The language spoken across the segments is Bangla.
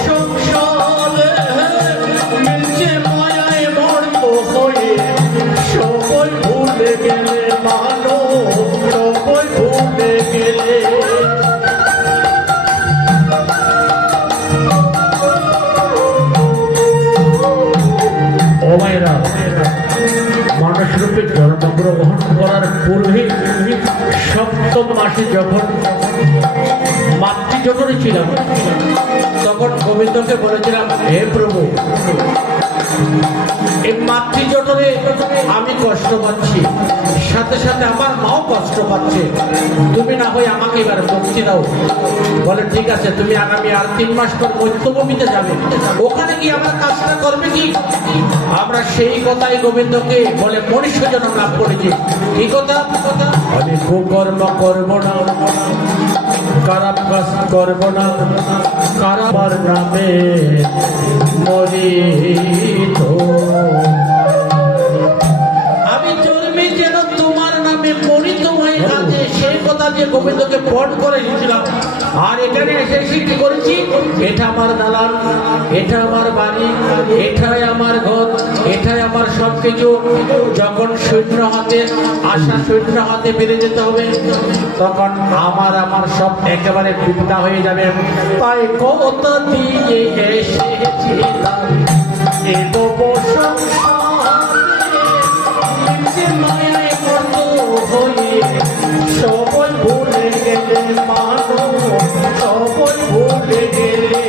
সংসারে মিলছে মায়ায় মর্ত হয়ে সবাই ভুলে গেলে মানব সবাই ভুলে গেলে ও মায়েরা মানুষ রূপে জন্মগ্রহণ করার পূর্বে সপ্তম মাসে যখন মাতৃজঠরে ছিলাম তখন গোবিন্দকে বলেছিলাম হে প্রভু এই মাতৃজঠরে আমি কষ্ট পাচ্ছি সাথে সাথে আমার মাও কষ্ট পাচ্ছে তুমি না হয় আমাকে এবার মুক্তি দাও বলে ঠিক আছে তুমি আগামী আর 3 মাস পর মধ্যভূমিতে যাবে ওখানে কি আমার কাজটা করবে কি আমরা সেই কথাই গোবিন্দকে বলে মনুষ্য জন্ম লাভ করেছি কি কথা আমি কুকর্ম করবো না খারাপ কাজ করবো না কারাবার নামে মরিত আমি চলবি যেন তোমার নামে মরিত হয়ে আছে সেই কথা যে গোবিন্দকে পট করে দিয়েছিলাম আর এখানে এসে কি করেছি এটা আমার দালান এটা আমার বাড়ি এটাই আমার ঘর এটাই আমার সবকিছু যখন শূন্য হাতে আশা শূন্য হাতে বেড়ে যেতে হবে তখন আমার সব একেবারে বিপদা হয়ে যাবে তাই কত দিয়ে এসেছিলাম মায়ায় মর্ত হয়ে সবাই ভুলে গেলে মানব সবাই ভুলে গেলে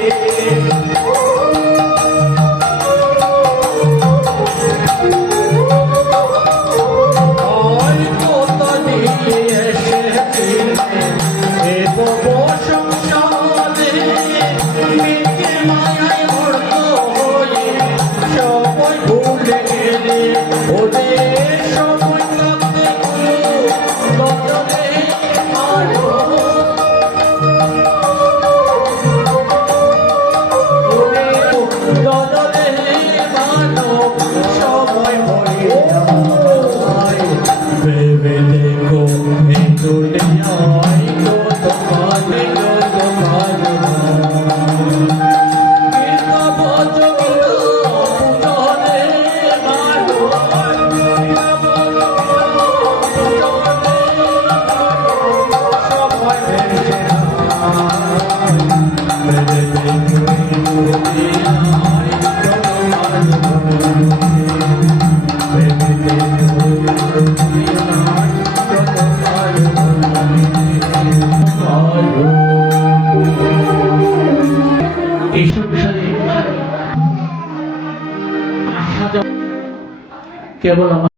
কেবল